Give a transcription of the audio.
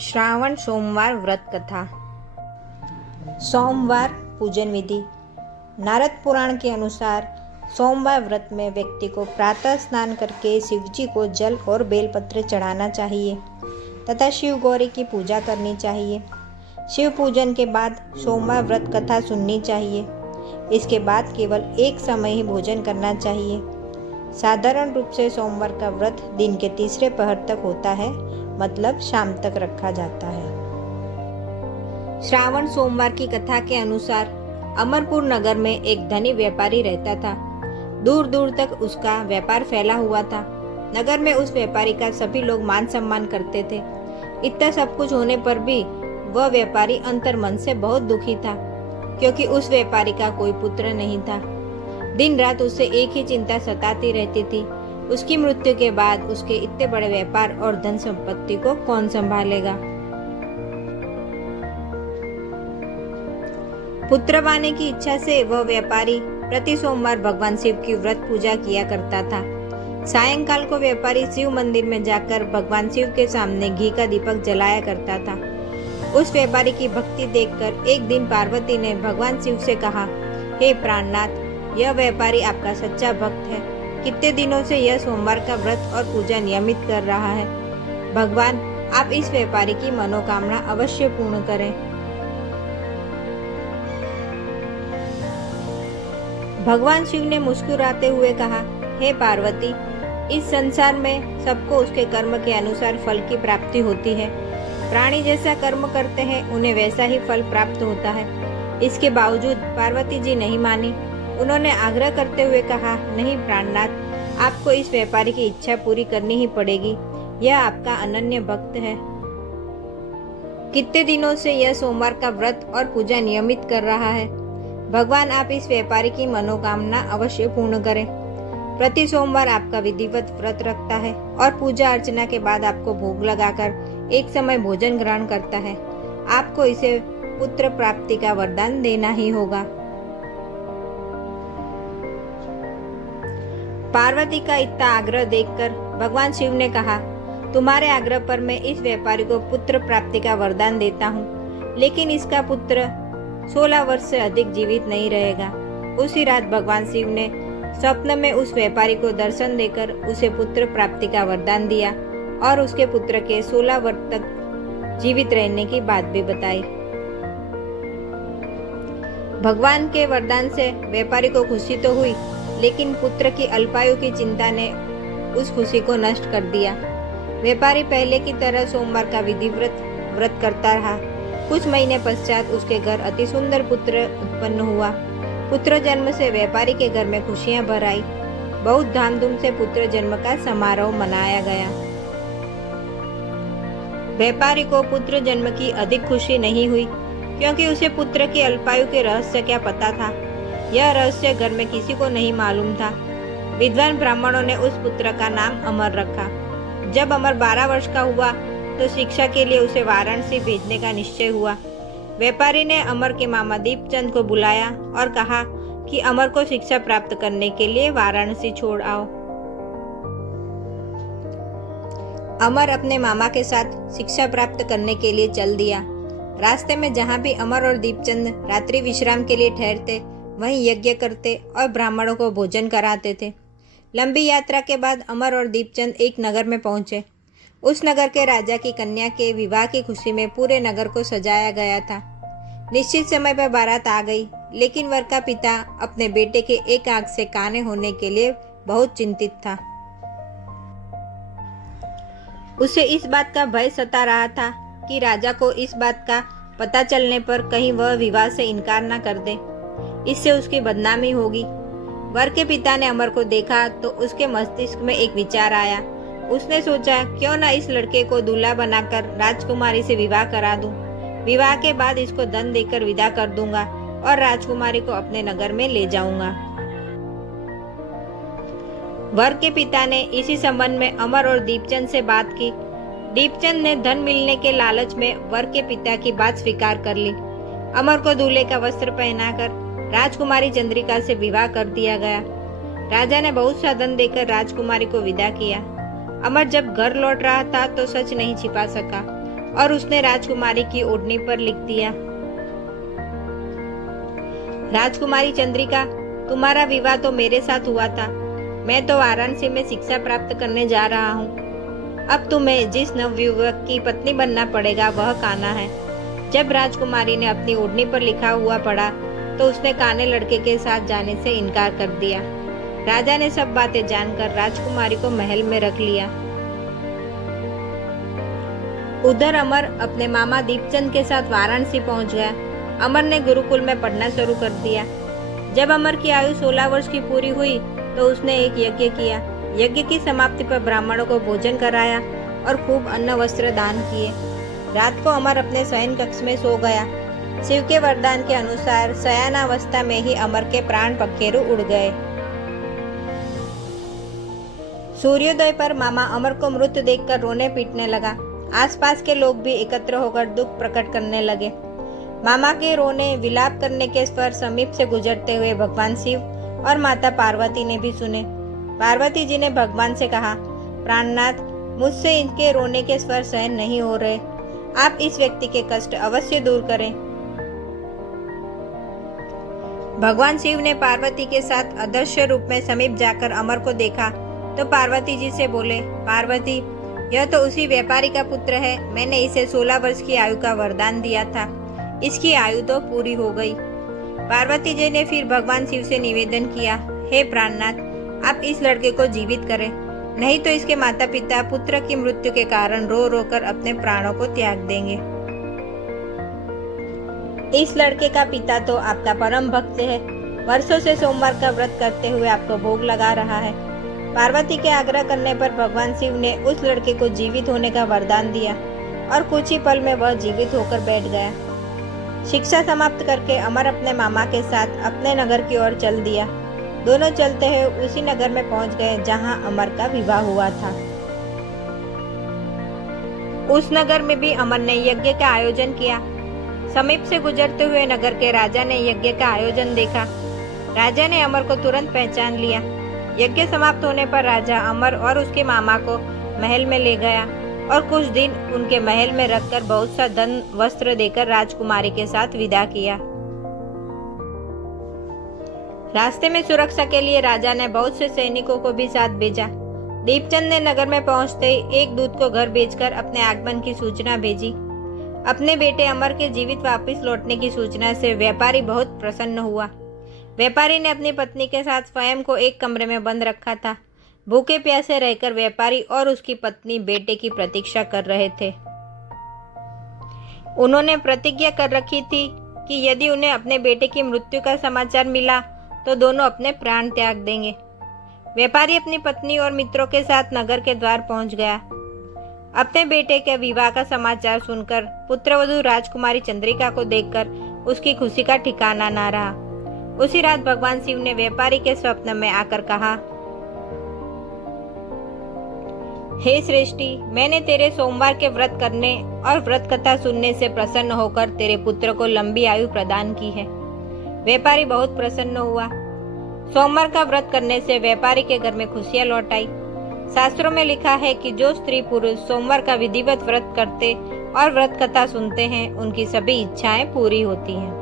श्रावण सोमवार व्रत कथा। सोमवार पूजन विधि। नारद पुराण के अनुसार सोमवार व्रत में व्यक्ति को प्रातः स्नान करके शिवजी को जल और बेलपत्र चढ़ाना चाहिए तथा शिव गौरी की पूजा करनी चाहिए। शिव पूजन के बाद सोमवार व्रत कथा सुननी चाहिए। इसके बाद केवल एक समय ही भोजन करना चाहिए। साधारण रूप से सोमवार का व्रत दिन के तीसरे पहर तक होता है, मतलब शाम तक रखा जाता है। श्रावण सोमवार की कथा के अनुसार अमरपुर नगर में एक धनी व्यापारी रहता था। दूर दूर तक उसका व्यापार फैला हुआ था। नगर में उस व्यापारी का सभी लोग मान सम्मान करते थे। इतना सब कुछ होने पर भी वह व्यापारी अंतर्मन से बहुत दुखी था, क्योंकि उस व्यापारी का कोई पुत्र नहीं था। दिन रात उसे एक ही चिंता सताती रहती थी, उसकी मृत्यु के बाद उसके इतने बड़े व्यापार और धन संपत्ति को कौन संभालेगा। पुत्र पाने की इच्छा से वह व्यापारी प्रति सोमवार भगवान शिव की व्रत पूजा किया करता था। सायंकाल को व्यापारी शिव मंदिर में जाकर भगवान शिव के सामने घी का दीपक जलाया करता था। उस व्यापारी की भक्ति देखकर एक दिन पार्वती ने भगवान शिव से कहा, हे प्राणनाथ, यह व्यापारी आपका सच्चा भक्त है। कितने दिनों से यह सोमवार का व्रत और पूजा नियमित कर रहा है। भगवान, आप इस व्यापारी की मनोकामना अवश्य पूर्ण करें। भगवान शिव ने मुस्कुराते हुए कहा, हे पार्वती, इस संसार में सबको उसके कर्म के अनुसार फल की प्राप्ति होती है। प्राणी जैसा कर्म करते हैं उन्हें वैसा ही फल प्राप्त होता है। इसके बावजूद पार्वती जी नहीं मानी। उन्होंने आग्रह करते हुए कहा, नहीं प्राणनाथ, आपको इस व्यापारी की इच्छा पूरी करनी ही पड़ेगी। यह आपका अनन्य भक्त है। कितने दिनों से यह सोमवार का व्रत और पूजा नियमित कर रहा है। भगवान, आप इस व्यापारी की मनोकामना अवश्य पूर्ण करें। प्रति सोमवार आपका विधिवत व्रत रखता है और पूजा अर्चना के बाद आपको भोग लगाकर एक समय भोजन ग्रहण करता है। आपको इसे पुत्र प्राप्ति का वरदान देना ही होगा। पार्वती का इतना आग्रह देखकर भगवान शिव ने कहा, तुम्हारे आग्रह पर मैं इस व्यापारी को पुत्र प्राप्ति का वरदान देता हूँ, लेकिन इसका पुत्र 16 वर्ष से अधिक जीवित नहीं रहेगा। उसी रात भगवान शिव ने स्वप्न में उस व्यापारी को दर्शन देकर उसे पुत्र प्राप्ति का वरदान दिया और उसके पुत्र के 16 वर्ष तक जीवित रहने की बात भी बताई। भगवान के वरदान से व्यापारी को खुशी तो हुई, लेकिन पुत्र की अल्पायु की चिंता ने उस खुशी को नष्ट कर दिया। व्यापारी पहले की तरह सोमवार का विधिवत व्रत करता रहा। कुछ महीने पश्चात उसके घर अति सुंदर पुत्र उत्पन्न हुआ। पुत्र जन्म से व्यापारी के घर में खुशियां भर आई। बहुत धामधूम से पुत्र जन्म का समारोह मनाया गया। व्यापारी को पुत्र जन्म की अधिक खुशी नहीं हुई, क्योंकि उसे पुत्र की अल्पायु के रहस्य क्या पता था। यह रहस्य घर में किसी को नहीं मालूम था। विद्वान ब्राह्मणों ने उस पुत्र का नाम अमर रखा। जब अमर 12 वर्ष का हुआ तो शिक्षा के लिए उसे वाराणसी भेजने का निश्चय हुआ। व्यापारी ने अमर के मामा दीपचंद को बुलाया और कहा कि अमर को शिक्षा प्राप्त करने के लिए वाराणसी छोड़ आओ। अमर अपने मामा के साथ शिक्षा प्राप्त करने के लिए चल दिया। रास्ते में जहाँ भी अमर और दीपचंद रात्रि विश्राम के लिए ठहरते, वहीं यज्ञ करते और ब्राह्मणों को भोजन कराते थे। लंबी यात्रा के बाद अमर और दीपचंद एक नगर में पहुंचे। उस नगर के राजा की कन्या के विवाह की खुशी में पूरे नगर को सजाया गया था। निश्चित समय पर बारात आ गई, लेकिन वर का पिता अपने बेटे के एक आंख से काने होने के लिए बहुत चिंतित था। उसे इस बात का भय सता रहा था कि राजा को इस बात का पता चलने पर कहीं वह विवाह से इनकार न कर दे। इससे उसकी बदनामी होगी। वर के पिता ने अमर को देखा तो उसके मस्तिष्क में एक विचार आया। उसने सोचा, क्यों न इस लड़के को दूल्हा बनाकर राजकुमारी से विवाह करा दूं। विवाह के बाद इसको धन देकर विदा कर दूंगा और राजकुमारी को अपने नगर में ले जाऊंगा। वर के पिता ने इसी संबंध में अमर और दीपचंद से बात की। दीपचंद ने धन मिलने के लालच में वर के पिता की बात स्वीकार कर ली। अमर को दूल्हे का वस्त्र पहनाकर राजकुमारी चंद्रिका से विवाह कर दिया गया। राजा ने बहुत सा धन देकर राजकुमारी को विदा किया। अमर जब घर लौट रहा था तो सच नहीं छिपा सका। और उसने राजकुमारी की ओढ़नी पर लिख दिया, राजकुमारी चंद्रिका, तुम्हारा विवाह तो मेरे साथ हुआ था। मैं तो वाराणसी में शिक्षा प्राप्त करने जा रहा हूँ। अब तुम्हें जिस नवयुवक की पत्नी बनना पड़ेगा वह कान्हा है। जब राजकुमारी ने अपनी ओढ़नी पर लिखा हुआ पढ़ा तो उसने काने लड़के के साथ जाने से इनकार कर दिया। राजा ने सब बातें जानकर राजकुमारी को महल में रख लिया। उधर अमर अपने मामा दीपचंद के साथ वाराणसी पहुंच गया। अमर ने गुरुकुल में पढ़ना शुरू कर दिया। जब अमर की आयु 16 वर्ष की पूरी हुई तो उसने एक यज्ञ किया। यज्ञ की समाप्ति पर ब्राह्मणों को भोजन कराया और खूब अन्न वस्त्र दान किए। रात को अमर अपने शयन कक्ष में सो गया। शिव के वरदान के अनुसार शयनावस्था में ही अमर के प्राण पखेरु उड़ गए। सूर्योदय पर मामा अमर को मृत देखकर रोने पीटने लगा। आसपास के लोग भी एकत्र होकर दुख प्रकट करने लगे। मामा के रोने विलाप करने के स्वर समीप से गुजरते हुए भगवान शिव और माता पार्वती ने भी सुने। पार्वती जी ने भगवान से कहा, प्राणनाथ, मुझसे इनके रोने के स्वर सहन नहीं हो रहे। आप इस व्यक्ति के कष्ट अवश्य दूर करें। भगवान शिव ने पार्वती के साथ अदृश्य रूप में समीप जाकर अमर को देखा तो पार्वती जी से बोले, पार्वती, यह तो उसी व्यापारी का पुत्र है। मैंने इसे 16 वर्ष की आयु का वरदान दिया था। इसकी आयु तो पूरी हो गई। पार्वती जी ने फिर भगवान शिव से निवेदन किया, हे प्राणनाथ, आप इस लड़के को जीवित करें, नहीं तो इसके माता पिता पुत्र की मृत्यु के कारण रो रो कर अपने प्राणों को त्याग देंगे। इस लड़के का पिता तो आपका परम भक्त है, वर्षों से सोमवार का व्रत करते हुए आपको भोग लगा रहा है। पार्वती के आग्रह करने पर भगवान शिव ने उस लड़के को जीवित होने का वरदान दिया और कुछ ही पल में वह जीवित होकर बैठ गया। शिक्षा समाप्त करके अमर अपने मामा के साथ अपने नगर की ओर चल दिया। दोनों चलते हुए उसी नगर में पहुंच गए जहां अमर का विवाह हुआ था। उस नगर में भी अमर ने यज्ञ का आयोजन किया। समीप से गुजरते हुए नगर के राजा ने यज्ञ का आयोजन देखा। राजा ने अमर को तुरंत पहचान लिया। यज्ञ समाप्त होने पर राजा अमर और उसके मामा को महल में ले गया और कुछ दिन उनके महल में रखकर बहुत सा धन वस्त्र देकर राजकुमारी के साथ विदा किया। रास्ते में सुरक्षा के लिए राजा ने बहुत से सैनिकों को भी साथ भेजा। दीपचंद ने नगर में पहुंचते ही एक दूत को घर भेजकर अपने आगमन की सूचना भेजी। अपने बेटे अमर के जीवित वापस लौटने की सूचना से व्यापारी बहुत प्रसन्न हुआ। व्यापारी ने अपनी पत्नी के साथ स्वयं को एक कमरे में बंद रखा था। भूखे प्यासे रहकर व्यापारी और उसकी पत्नी बेटे की प्रतीक्षा कर रहे थे। उन्होंने प्रतिज्ञा कर रखी थी कि यदि उन्हें अपने बेटे की मृत्यु का समाचार मिला तो दोनों अपने प्राण त्याग देंगे। व्यापारी अपनी पत्नी और मित्रों के साथ नगर के द्वार पहुंच गया। अपने बेटे के विवाह का समाचार सुनकर पुत्रवधू राजकुमारी चंद्रिका को देखकर उसकी खुशी का ठिकाना ना रहा। उसी रात भगवान शिव ने व्यापारी के स्वप्न में आकर कहा, हे श्रेष्ठी, मैंने तेरे सोमवार के व्रत करने और व्रत कथा सुनने से प्रसन्न होकर तेरे पुत्र को लंबी आयु प्रदान की है। व्यापारी बहुत प्रसन्न हुआ। सोमवार का व्रत करने से व्यापारी के घर में खुशियां लौट आई। शास्त्रों में लिखा है कि जो स्त्री पुरुष सोमवार का विधिवत व्रत करते और व्रत कथा सुनते हैं उनकी सभी इच्छाएं पूरी होती हैं।